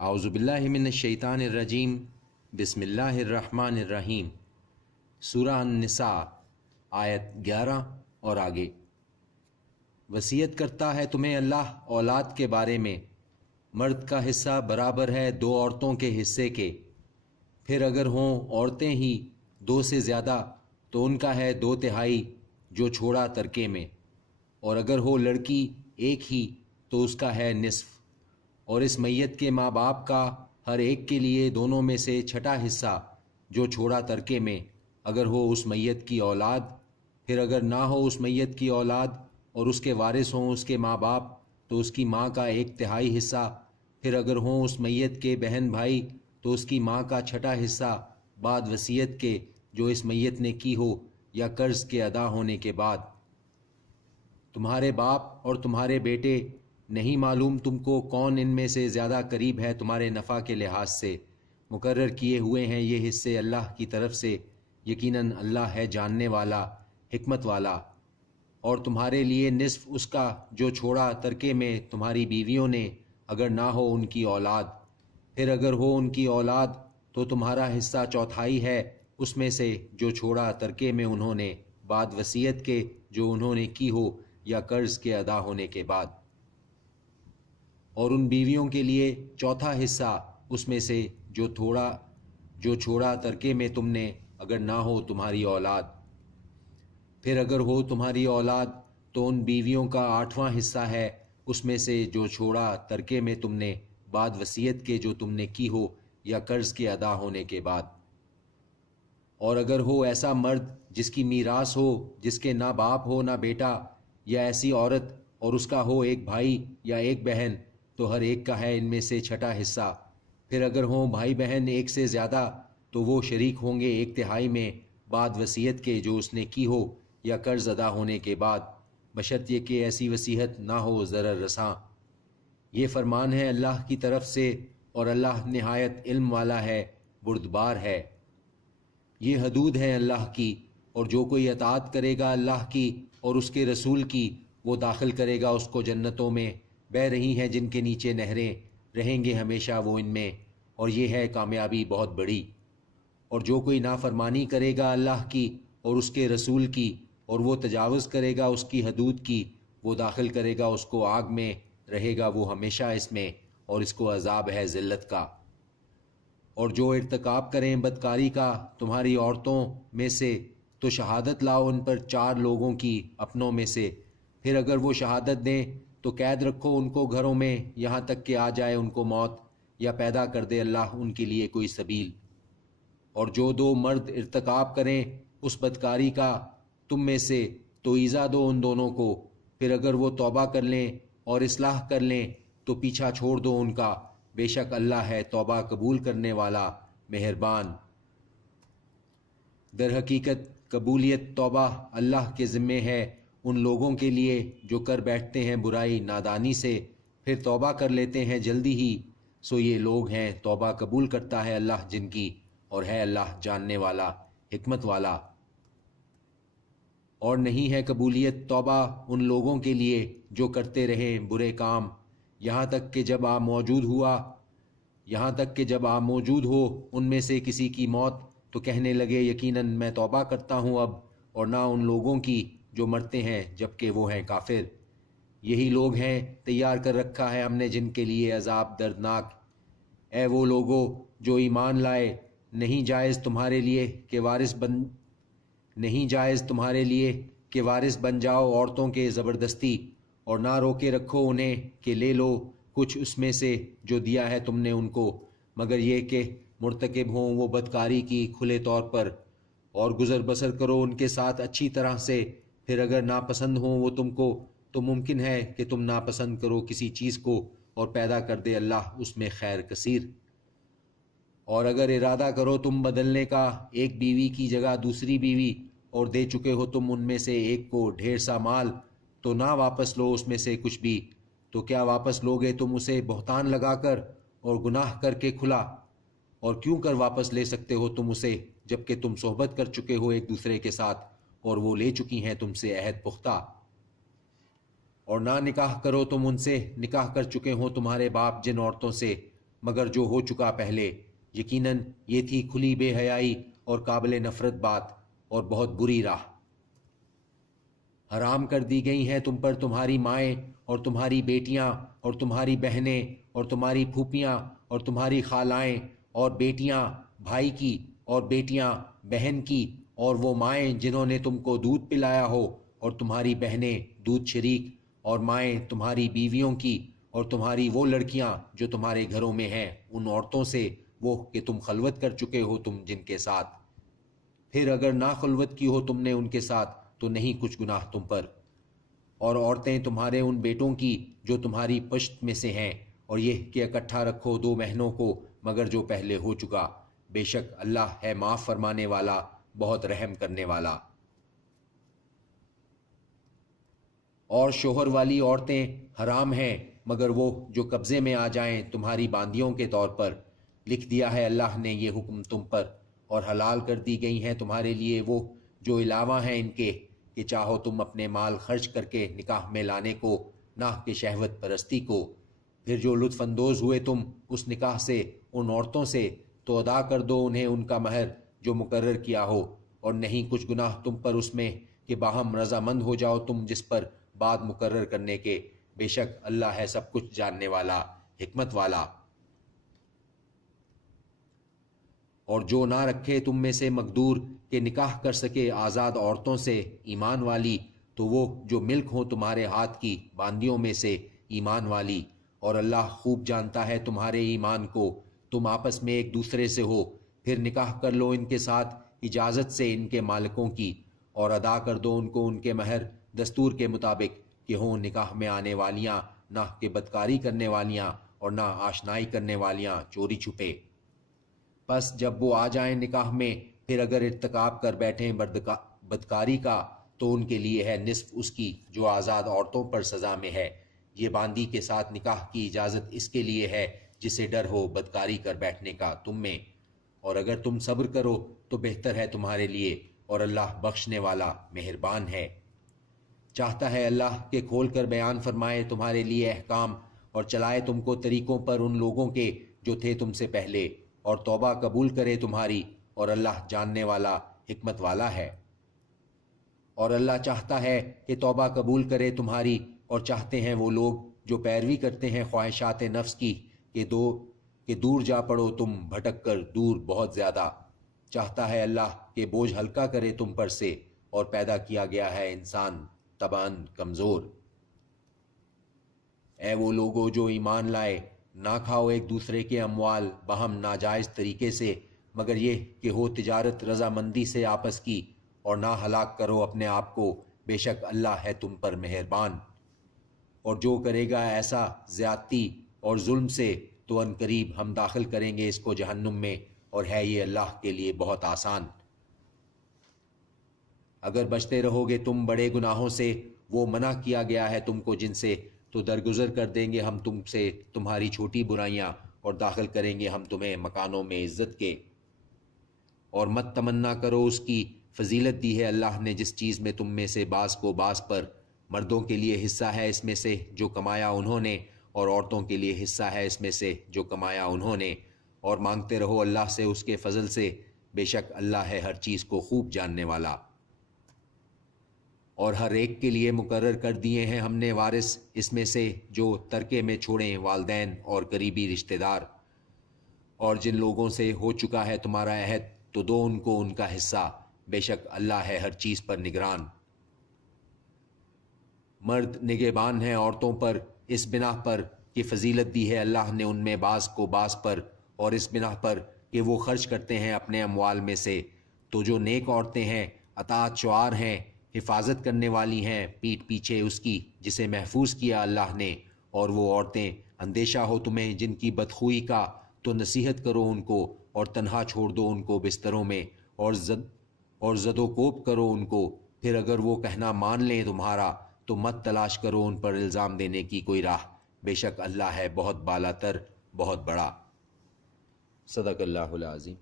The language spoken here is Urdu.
اعوذ باللہ من الشیطان الرجیم، بسم اللہ الرحمن الرحیم۔ سورہ النساء آیت 11 اور آگے۔ وصیت کرتا ہے تمہیں اللہ اولاد کے بارے میں، مرد کا حصہ برابر ہے دو عورتوں کے حصے کے، پھر اگر ہوں عورتیں ہی دو سے زیادہ تو ان کا ہے 2/3 جو چھوڑا ترکے میں، اور اگر ہو لڑکی ایک ہی تو اس کا ہے نصف، اور اس میت کے ماں باپ کا ہر ایک کے لیے دونوں میں سے چھٹا حصہ جو چھوڑا ترکے میں، اگر ہو اس میت کی اولاد، پھر اگر نہ ہو اس میت کی اولاد اور اس کے وارث ہوں اس کے ماں باپ تو اس کی ماں کا 1/3 حصہ، پھر اگر ہوں اس میت کے بہن بھائی تو اس کی ماں کا چھٹا حصہ بعد وصیت کے جو اس میت نے کی ہو یا قرض کے ادا ہونے کے بعد۔ تمہارے باپ اور تمہارے بیٹے نہیں معلوم تم کو کون ان میں سے زیادہ قریب ہے تمہارے نفع کے لحاظ سے، مقرر کیے ہوئے ہیں یہ حصے اللہ کی طرف سے، یقیناً اللہ ہے جاننے والا حکمت والا۔ اور تمہارے لیے نصف اس کا جو چھوڑا ترکے میں تمہاری بیویوں نے اگر نہ ہو ان کی اولاد، پھر اگر ہو ان کی اولاد تو تمہارا حصہ 1/4 ہے اس میں سے جو چھوڑا ترکے میں انہوں نے بعد وصیت کے جو انہوں نے کی ہو یا قرض کے ادا ہونے کے بعد، اور ان بیویوں کے لیے 1/4 حصہ اس میں سے جو چھوڑا ترکے میں تم نے اگر نہ ہو تمہاری اولاد، پھر اگر ہو تمہاری اولاد تو ان بیویوں کا 8واں حصہ ہے اس میں سے جو چھوڑا ترکے میں تم نے بعد وصیت کے جو تم نے کی ہو یا قرض کے ادا ہونے کے بعد۔ اور اگر ہو ایسا مرد جس کی میراث ہو جس کے نہ باپ ہو نہ بیٹا، یا ایسی عورت اور اس کا ہو ایک بھائی یا ایک بہن تو ہر ایک کا ہے ان میں سے چھٹا حصہ، پھر اگر ہوں بھائی بہن ایک سے زیادہ تو وہ شریک ہوں گے 1/3 میں بعد وصیت کے جو اس نے کی ہو یا قرض ادا ہونے کے بعد، بشرط یہ کہ ایسی وصیت نہ ہو ضرر رساں۔ یہ فرمان ہے اللہ کی طرف سے اور اللہ نہایت علم والا ہے، بردبار ہے۔ یہ حدود ہیں اللہ کی، اور جو کوئی اطاعت کرے گا اللہ کی اور اس کے رسول کی وہ داخل کرے گا اس کو جنتوں میں بہہ رہی ہیں جن کے نیچے نہریں، رہیں گے ہمیشہ وہ ان میں، اور یہ ہے کامیابی بہت بڑی۔ اور جو کوئی نافرمانی کرے گا اللہ کی اور اس کے رسول کی اور وہ تجاوز کرے گا اس کی حدود کی، وہ داخل کرے گا اس کو آگ میں، رہے گا وہ ہمیشہ اس میں، اور اس کو عذاب ہے ذلت کا۔ اور جو ارتکاب کریں بدکاری کا تمہاری عورتوں میں سے تو شہادت لاؤ ان پر 4 لوگوں کی اپنوں میں سے، پھر اگر وہ شہادت دیں تو قید رکھو ان کو گھروں میں یہاں تک کہ آ جائے ان کو موت، یا پیدا کر دے اللہ ان کے لیے کوئی سبیل۔ اور جو 2 مرد ارتکاب کریں اس بدکاری کا تم میں سے تو ایذا دو ان دونوں کو، پھر اگر وہ توبہ کر لیں اور اصلاح کر لیں تو پیچھا چھوڑ دو ان کا، بے شک اللہ ہے توبہ قبول کرنے والا مہربان۔ در حقیقت قبولیت توبہ اللہ کے ذمے ہے ان لوگوں کے لیے جو کر بیٹھتے ہیں برائی نادانی سے پھر توبہ کر لیتے ہیں جلدی ہی، سو یہ لوگ ہیں توبہ قبول کرتا ہے اللہ جن کی، اور ہے اللہ جاننے والا حکمت والا۔ اور نہیں ہے قبولیت توبہ ان لوگوں کے لیے جو کرتے رہیں برے کام یہاں تک کہ جب آپ موجود ہو ان میں سے کسی کی موت تو کہنے لگے یقیناً میں توبہ کرتا ہوں اب، اور نہ ان لوگوں کی جو مرتے ہیں جبکہ وہ ہیں کافر۔ یہی لوگ ہیں تیار کر رکھا ہے ہم نے جن کے لیے عذاب دردناک۔ اے وہ لوگو جو ایمان لائے، نہیں جائز تمہارے لیے کہ وارث بن جاؤ عورتوں کے زبردستی، اور نہ روکے رکھو انہیں کہ لے لو کچھ اس میں سے جو دیا ہے تم نے ان کو، مگر یہ کہ مرتکب ہوں وہ بدکاری کی کھلے طور پر، اور گزر بسر کرو ان کے ساتھ اچھی طرح سے، پھر اگر ناپسند ہوں وہ تم کو تو ممکن ہے کہ تم ناپسند کرو کسی چیز کو، اور پیدا کر دے اللہ اس میں خیر کثیر۔ اور اگر ارادہ کرو تم بدلنے کا ایک بیوی کی جگہ دوسری بیوی، اور دے چکے ہو تم ان میں سے ایک کو ڈھیر سا مال، تو نہ واپس لو اس میں سے کچھ بھی، تو کیا واپس لوگے تم اسے بہتان لگا کر اور گناہ کر کے کھلا؟ اور کیوں کر واپس لے سکتے ہو تم اسے جبکہ تم صحبت کر چکے ہو ایک دوسرے کے ساتھ، اور وہ لے چکی ہیں تم سے عہد پختہ۔ اور نہ نکاح کرو تم ان سے نکاح کر چکے ہوں تمہارے باپ جن عورتوں سے، مگر جو ہو چکا پہلے، یقیناً یہ تھی کھلی بے حیائی اور قابل نفرت بات اور بہت بری راہ۔ حرام کر دی گئی ہیں تم پر تمہاری مائیں اور تمہاری بیٹیاں اور تمہاری بہنیں اور تمہاری پھوپھیاں اور تمہاری خالائیں اور بیٹیاں بھائی کی اور بیٹیاں بہن کی اور وہ مائیں جنہوں نے تم کو دودھ پلایا ہو، اور تمہاری بہنیں دودھ شریک، اور مائیں تمہاری بیویوں کی، اور تمہاری وہ لڑکیاں جو تمہارے گھروں میں ہیں ان عورتوں سے وہ کہ تم خلوت کر چکے ہو تم جن کے ساتھ، پھر اگر نہ خلوت کی ہو تم نے ان کے ساتھ تو نہیں کچھ گناہ تم پر، اور عورتیں تمہارے ان بیٹوں کی جو تمہاری پشت میں سے ہیں، اور یہ کہ اکٹھا رکھو 2 مہینوں کو مگر جو پہلے ہو چکا، بے شک اللہ ہے معاف فرمانے والا بہت رحم کرنے والا۔ اور شوہر والی عورتیں حرام ہیں مگر وہ جو قبضے میں آ جائیں تمہاری باندیوں کے طور پر، لکھ دیا ہے اللہ نے یہ حکم تم پر، اور حلال کر دی گئی ہیں تمہارے لیے وہ جو علاوہ ہیں ان کے، کہ چاہو تم اپنے مال خرچ کر کے نکاح میں لانے کو، نہ کہ شہوت پرستی کو، پھر جو لطف اندوز ہوئے تم اس نکاح سے ان عورتوں سے تو ادا کر دو انہیں ان کا مہر جو مقرر کیا ہو، اور نہیں کچھ گناہ تم پر اس میں کہ باہم رضامند ہو جاؤ تم جس پر بعد مقرر کرنے کے، بے شک اللہ ہے سب کچھ جاننے والا حکمت والا۔ اور جو نہ رکھے تم میں سے مقدور کہ نکاح کر سکے آزاد عورتوں سے ایمان والی، تو وہ جو ملک ہو تمہارے ہاتھ کی باندیوں میں سے ایمان والی، اور اللہ خوب جانتا ہے تمہارے ایمان کو، تم آپس میں ایک دوسرے سے ہو، پھر نکاح کر لو ان کے ساتھ اجازت سے ان کے مالکوں کی، اور ادا کر دو ان کو ان کے مہر دستور کے مطابق، کہ ہوں نکاح میں آنے والیاں نہ کہ بدکاری کرنے والیاں اور نہ آشنائی کرنے والیاں چوری چھپے۔ پس جب وہ آ جائیں نکاح میں، پھر اگر ارتکاب کر بیٹھیں بدکاری کا تو ان کے لیے ہے نصف اس کی جو آزاد عورتوں پر سزا میں ہے، یہ باندی کے ساتھ نکاح کی اجازت اس کے لیے ہے جسے ڈر ہو بدکاری کر بیٹھنے کا تم میں، اور اگر تم صبر کرو تو بہتر ہے تمہارے لیے، اور اللہ بخشنے والا مہربان ہے۔ چاہتا ہے اللہ کہ کھول کر بیان فرمائے تمہارے لیے احکام، اور چلائے تم کو طریقوں پر ان لوگوں کے جو تھے تم سے پہلے، اور توبہ قبول کرے تمہاری، اور اللہ جاننے والا حکمت والا ہے۔ اور اللہ چاہتا ہے کہ توبہ قبول کرے تمہاری، اور چاہتے ہیں وہ لوگ جو پیروی کرتے ہیں خواہشات نفس کی کہ دور جا پڑو تم بھٹک کر دور بہت زیادہ۔ چاہتا ہے اللہ کہ بوجھ ہلکا کرے تم پر سے، اور پیدا کیا گیا ہے انسان طبعاً کمزور۔ اے وہ لوگو جو ایمان لائے، نہ کھاؤ ایک دوسرے کے اموال باہم ناجائز طریقے سے، مگر یہ کہ ہو تجارت رضامندی سے آپس کی، اور نہ ہلاک کرو اپنے آپ کو، بے شک اللہ ہے تم پر مہربان۔ اور جو کرے گا ایسا زیادتی اور ظلم سے تو ان قریب ہم داخل کریں گے اس کو جہنم میں، اور ہے یہ اللہ کے لیے بہت آسان۔ اگر بچتے رہو گے تم بڑے گناہوں سے وہ منع کیا گیا ہے تم کو جن سے، تو درگزر کر دیں گے ہم تم سے تمہاری چھوٹی برائیاں، اور داخل کریں گے ہم تمہیں مکانوں میں عزت کے۔ اور مت تمنا کرو اس کی فضیلت دی ہے اللہ نے جس چیز میں تم میں سے بعض کو بعض پر، مردوں کے لیے حصہ ہے اس میں سے جو کمایا انہوں نے، اور عورتوں کے لیے حصہ ہے اس میں سے جو کمایا انہوں نے، اور مانگتے رہو اللہ سے اس کے فضل سے، بے شک اللہ ہے ہر چیز کو خوب جاننے والا۔ اور ہر ایک کے لیے مقرر کر دیے ہیں ہم نے وارث اس میں سے جو ترکے میں چھوڑیں والدین اور قریبی رشتہ دار، اور جن لوگوں سے ہو چکا ہے تمہارا عہد تو دو ان کو ان کا حصہ، بے شک اللہ ہے ہر چیز پر نگران۔ مرد نگہبان ہیں عورتوں پر اس بنا پر کہ فضیلت دی ہے اللہ نے ان میں بعض کو بعض پر، اور اس بنا پر کہ وہ خرچ کرتے ہیں اپنے اموال میں سے، تو جو نیک عورتیں ہیں اطاعت شعار ہیں، حفاظت کرنے والی ہیں پیٹھ پیچھے اس کی جسے محفوظ کیا اللہ نے، اور وہ عورتیں اندیشہ ہو تمہیں جن کی بدخوئی کا تو نصیحت کرو ان کو، اور تنہا چھوڑ دو ان کو بستروں میں، اور زد و کوب کرو ان کو، پھر اگر وہ کہنا مان لیں تمہارا تو مت تلاش کرو ان پر الزام دینے کی کوئی راہ، بے شک اللہ ہے بہت بالا تر بہت بڑا۔ صدق اللہ العظیم۔